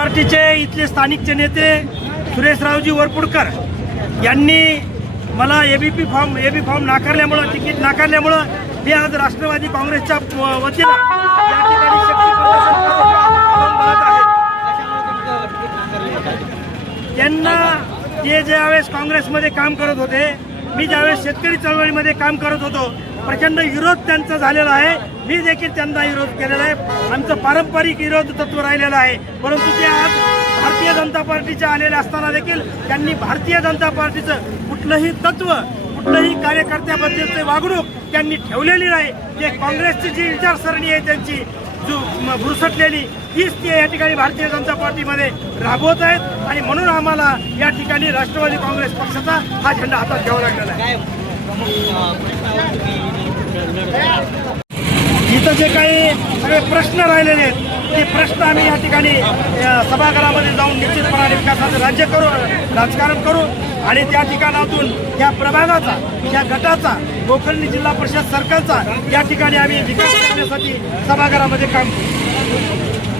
पार्टीचे इथले स्थानिकचे नेते सुरेशरावजी वरपुडकर यांनी मला A B P form B form नाकारल्यामुळं ticket नाकारल्यामुळं मी आज राष्ट्रवादी काँग्रेसच्या व- वतीनं या ठिकाणी आहे. त्यांना ते ज्यावेळेस काँग्रेसमध्ये काम करत होते मी ज्यावेळेस शेतकरी चळवळीमध्ये काम करत होतो प्रचंड विरोध त्यांचा झालेला आहे. मी देखील त्यांना विरोध केलेला आहे. आमचं पारंपरिक विरोध तत्व राहिलेलं आहे. परंतु ते आज भारतीय जनता पार्टीच्या आलेले असताना देखील त्यांनी भारतीय जनता पार्टीचं कुठलंही तत्व कुठलंही कार्यकर्त्याबद्दलचे वागणूक त्यांनी ठेवलेली नाही. ते काँग्रेसची जी विचारसरणी आहे त्यांची भुरसटलेली तीच ते या ठिकाणी भारतीय जनता पार्टीमध्ये राबवत आहेत. आणि म्हणून आम्हाला या ठिकाणी राष्ट्रवादी काँग्रेस पक्षाचा हा झेंडा हातात घ्यावा लागलेला आहे. इथं जे काही सगळे प्रश्न राहिलेले आहेत ते प्रश्न आम्ही या ठिकाणी सभागृहामध्ये जाऊन निश्चितपणाने विकासाचं राज्य करू राजकारण करू आणि त्या ठिकाणातून या प्रभागाचा या गटाचा गोखंडी जिल्हा परिषद सरकारचा या ठिकाणी आम्ही विकास करण्यासाठी सभागृहामध्ये काम करू.